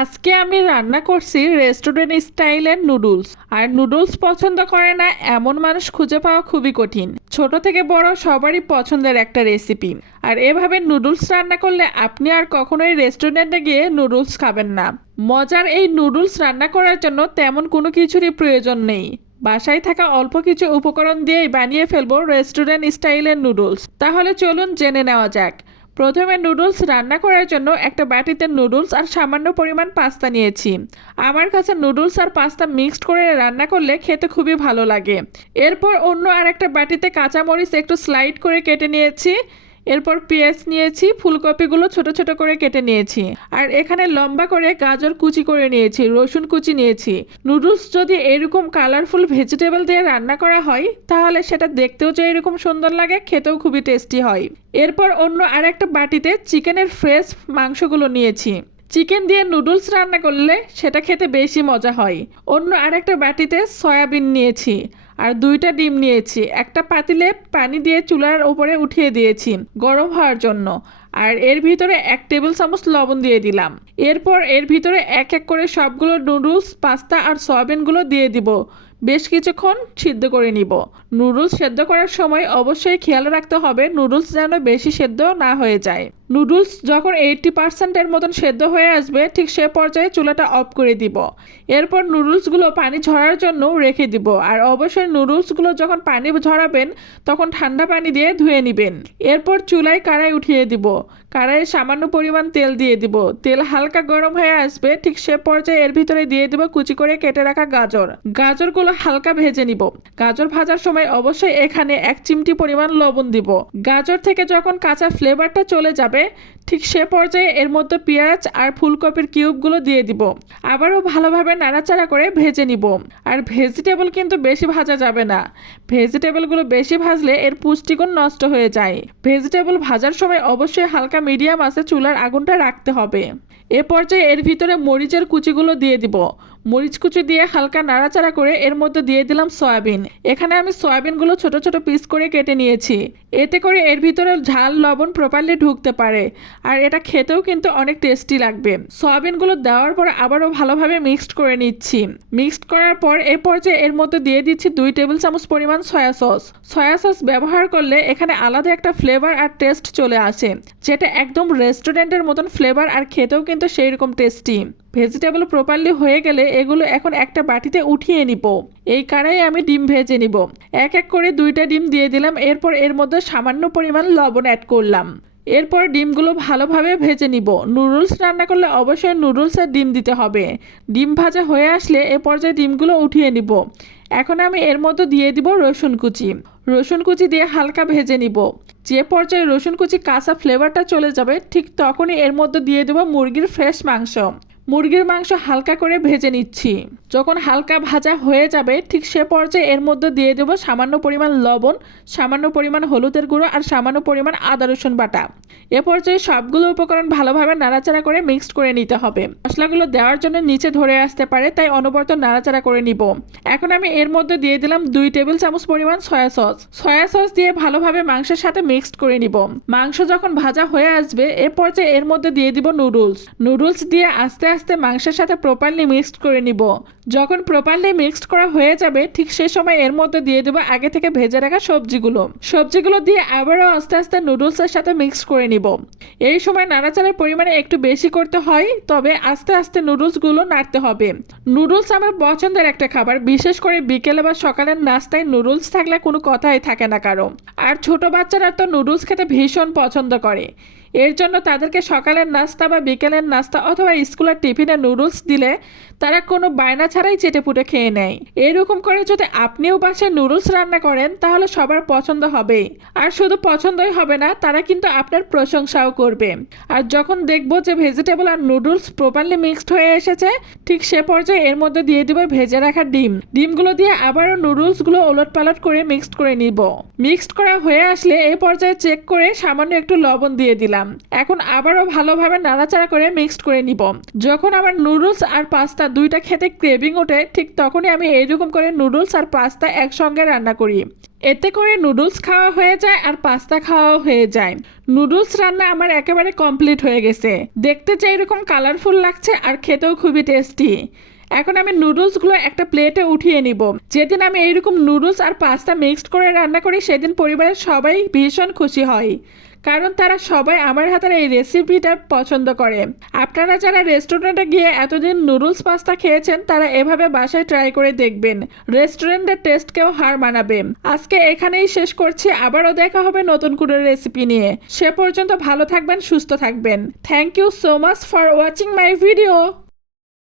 আজকে আমি রান্না করছি রেস্টুরেন্ট স্টাইলের নুডলস আর নুডলস পছন্দ করে না, এমন মানুষ খুঁজে পাওয়া খুবই কঠিন। ছোট থেকে বড় সবারই পছন্দের একটা রেসিপি আর এভাবে নুডলস রান্না করলে আপনি আর কখনোই রেস্টুরেন্টে গিয়ে নুডলস খাবেন না। মজার এই নুডলস রান্না করার জন্য তেমন কোনো কিছুরই প্রয়োজন নেই। বাসায় থাকা অল্প কিছু উপকরণ দিয়েই বানিয়ে ফেলব রেস্টুরেন্ট স্টাইলের নুডলস তাহলে চলুন জেনে নেওয়া যাক। প্রথমে নুডলস রান্না করার জন্য একটা বাটিতে নুডলস আর সামান্য পরিমাণ পাস্তা নিয়েছি। আমার কাছে নুডলস আর পাস্তা মিক্সড করে রান্না করলে খেতে খুবই ভালো লাগে। এরপর অন্য আর একটা বাটিতে কাঁচামরিচ একটু স্লাইড করে কেটে নিয়েছি। এরপর পেঁয়াজ নিয়েছি, ফুলকপিগুলো ছোট ছোট করে কেটে নিয়েছি। আর এখানে লম্বা করে গাজর কুচি করে নিয়েছি, রসুন কুচি নিয়েছি। নুডলস যদি এরকম কালারফুল ভেজিটেবল দিয়ে রান্না করা হয়, তাহলে সেটা দেখতেও যে এরকম সুন্দর লাগে, খেতেও খুবই টেস্টি হয়। এরপর অন্য আর একটা বাটিতে চিকেনের ফ্রেশ মাংসগুলো নিয়েছি। চিকেন দিয়ে নুডলস রান্না করলে সেটা খেতে বেশি মজা হয়। অন্য আরেকটা বাটিতে সয়াবিন নিয়েছি। আর দুইটা ডিম নিয়েছি। একটা পাতিলে পানি দিয়ে চুলার উপরে উঠিয়ে দিয়েছি গরম হওয়ার জন্য। আর এর ভিতরে এক টেবিল চামচ লবণ দিয়ে দিলাম। এরপর এর ভিতরে এক এক করে সবগুলো নুডলস, পাস্তা আর সয়াবিনগুলো দিয়ে দিব। বেশ কিছুক্ষণ সিদ্ধ করে নিব। নুডলস সেদ্ধ করার সময় অবশ্যই খেয়াল রাখতে হবে নুডলস যেন বেশি সেদ্ধ না হয়ে যায়। নুডলস যখন এইটটি পার্সেন্টের মতন সেদ্ধ হয়ে আসবে, ঠিক সে পর্যায়ে চুলাটা অফ করে দিব। এরপর নুডলসগুলো পানি ঝরার জন্য রেখে দিব। আর অবশ্যই নুডলসগুলো যখন পানি ঝরাবেন, তখন ঠান্ডা পানি দিয়ে ধুয়ে নেবেন। এরপর চুলায় কড়াই উঠিয়ে দিব। কড়াইয়ে সামান্য পরিমাণ তেল দিয়ে দিব। তেল হালকা গরম হয়ে আসবে, ঠিক সে পর্যায়ে এর ভিতরে দিয়ে দিব কুচি করে কেটে রাখা গাজর। গাজরগুলো হালকা ভেজে নিব। গাজর ভাজার সময় অবশ্যই এখানে এক চিমটি পরিমাণ লবণ দিব। গাজর থেকে যখন কাঁচা ফ্লেভারটা চলে যাবে ঠিক সে পর্যায়ে এর মধ্যে পেঁয়াজ আর ফুলকপির কিউবগুলো দিয়ে দিব। আবারও ভালোভাবে নাড়াচাড়া করে ভেজে নিব। আর ভেজিটেবল কিন্তু বেশি ভাজা যাবে না। ভেজিটেবলগুলো বেশি ভাজলে এর পুষ্টিগুণ নষ্ট হয়ে যায়। ভেজিটেবল ভাজার সময় অবশ্যই হালকা মিডিয়াম আছে চুলার আগুনটা রাখতে হবে। এ পর্যায়ে এর ভিতরে মরিচের কুচিগুলো দিয়ে দিব। মরিচ কুচি দিয়ে হালকা নাড়াচাড়া করে এর মধ্যে দিয়ে দিলাম সয়াবিন। এখানে আমি সয়াবিনগুলো ছোট ছোট পিস করে কেটে নিয়েছি। এতে করে এর ভিতরে ঝাল, লবণ প্রপারলি ঢুকতে পারে। আর এটা খেতেও কিন্তু অনেক টেস্টি লাগবে। সয়াবিনগুলো দেওয়ার পর আবারও ভালোভাবে মিক্সড করে নিচ্ছি। মিক্সড করার পর এ পর্যায়ে এর মধ্যে দিয়ে দিচ্ছি দুই টেবিল চামচ পরিমাণ সয়া সস সয়া সস ব্যবহার করলে এখানে আলাদা একটা ফ্লেভার আর টেস্ট চলে আসে, যেটা একদম রেস্টুরেন্টের মতন ফ্লেভার আর খেতেও কিন্তু সেই রকম টেস্টি ভেজিটেবল প্রপারলি হয়ে গেলে এগুলো এখন একটা বাটিতে উঠিয়ে নিব। এই কারাই আমি ডিম ভেজে নিব। এক এক করে দুইটা ডিম দিয়ে দিলাম, এরপর এর মধ্যে সামান্য পরিমাণ লবণ অ্যাড করলাম। এরপর ডিমগুলো ভালোভাবে ভেজে নিব। নুডলস রান্না করলে অবশ্যই নুডলসের ডিম দিতে হবে। ডিম ভাজা হয়ে আসলে এ পর্যায়ে ডিমগুলো উঠিয়ে নিব। এখন আমি এর মধ্যে দিয়ে দিব রসুন কুচি। রসুন কুচি দিয়ে হালকা ভেজে নিব। যে পর্যায়ে রসুন কুচি কাঁচা ফ্লেভারটা চলে যাবে, ঠিক তখনই এর মধ্যে দিয়ে দেবো মুরগির ফ্রেশ মাংস। মুরগির মাংস হালকা করে ভেজে নিচ্ছি। যখন হালকা ভাজা হয়ে যাবে, ঠিক সে পর্যায়ে এর মধ্যে দিয়ে দেবো সামান্য পরিমাণ লবণ, সামান্য পরিমাণ হলুদের গুঁড়ো আর সামান্য পরিমাণ আদা, রসুন বাটা। এ পর্যায়ে সবগুলো উপকরণ ভালোভাবে নাড়াচাড়া করে মিক্সড করে নিতে হবে। মশলাগুলো দেওয়ার জন্য নিচে ধরে আসতে পারে, তাই অনবরত নাড়াচাড়া করে নিব। এখন আমি এর মধ্যে দিয়ে দিলাম দুই টেবিল চামচ পরিমাণ সয়া সস। সয়া সস দিয়ে ভালোভাবে মাংসের সাথে মিক্সড করে নিব। মাংস যখন ভাজা হয়ে আসবে, এ পর্যায়ে এর মধ্যে দিয়ে দিব নুডলস। নুডলস দিয়ে আস্তে আস্তে মাংসের সাথে প্রপারলি মিক্সড করে নিব। যখন প্রপারলি মিক্সড করা হয়ে যাবে, ঠিক সেই সময় এর মধ্যে দিয়ে দেবো আগে থেকে ভেজে রাখা সবজিগুলো। সবজিগুলো দিয়ে আবারও আস্তে আস্তে নুডলসের সাথে মিক্স করে নিব। এই সময় নাড়াচাড়ার পরিমাণে একটু বেশি করতে হয়, তবে আস্তে আস্তে নুডলসগুলো নাড়তে হবে। নুডলস আমার পছন্দের একটা খাবার, বিশেষ করে বিকেলে বা সকালের নাস্তায় নুডলস থাকলে কোনো কথাই থাকে না কারও। আর ছোট বাচ্চারা তো নুডলস খেতে ভীষণ পছন্দ করে। এর জন্য তাদেরকে সকালের নাস্তা বা বিকেলের নাস্তা অথবা স্কুলের টিফিনে নুডলস দিলে তারা কোনো বায়না ছাড়াই চেটে পুটে খেয়ে নেয়। এরকম করে যদি আপনিও বাসায় নুডলস রান্না করেন, তাহলে সবার পছন্দ হবে। আর শুধু পছন্দই হবে না, তারা কিন্তু আপনার প্রশংসাও করবে। আর যখন দেখব যে ভেজিটেবল আর নুডলস প্রপারলি মিক্সড হয়ে এসেছে, ঠিক সে পর্যায়ে এর মধ্যে দিয়ে দিব ভেজে রাখা ডিম। ডিমগুলো দিয়ে আবারও নুডলসগুলো ওলট পালট করে মিক্সড করে নিব। মিক্সড করা হয়ে আসলে এই পর্যায়ে চেক করে সামান্য একটু লবণ দিয়ে দিলাম দিলাম। এখন আবারও ভালোভাবে নাড়াচাড়া করে মিক্সড করে নিব। যখন আমার নুডলস আর পাস্তা দুইটা খেতে ক্রেভিং ওঠে, ঠিক তখনই আমি এইরকম করে নুডলস আর পাস্তা একসঙ্গে রান্না করি। এতে করে নুডলস খাওয়া হয়ে যায় আর পাস্তা খাওয়াও হয়ে যায়। নুডলস রান্না আমার একেবারে কমপ্লিট হয়ে গেছে। দেখতে চাই এরকম কালারফুল লাগছে আর খেতেও খুবই টেস্টি এখন আমি নুডলসগুলো একটা প্লেটে উঠিয়ে নিব। যেদিন আমি এইরকম নুডলস আর পাস্তা মিক্সড করে রান্না করি, সেদিন পরিবারের সবাই ভীষণ খুশি হয়। কারণ তারা সবাই আমার হাতের এই রেসিপিটা পছন্দ করে। আপনারা যারা রেস্টুরেন্টে গিয়ে এতদিন নুডলস পাস্তা খেয়েছেন, তারা এভাবে বাসায় ট্রাই করে দেখবেন। রেস্টুরেন্টের টেস্টকেও হার মানাবে। আজকে এখানেই শেষ করছি। আবারও দেখা হবে নতুন কোনো রেসিপি নিয়ে। সে পর্যন্ত ভালো থাকবেন, সুস্থ থাকবেন। Thank you so much for watching my video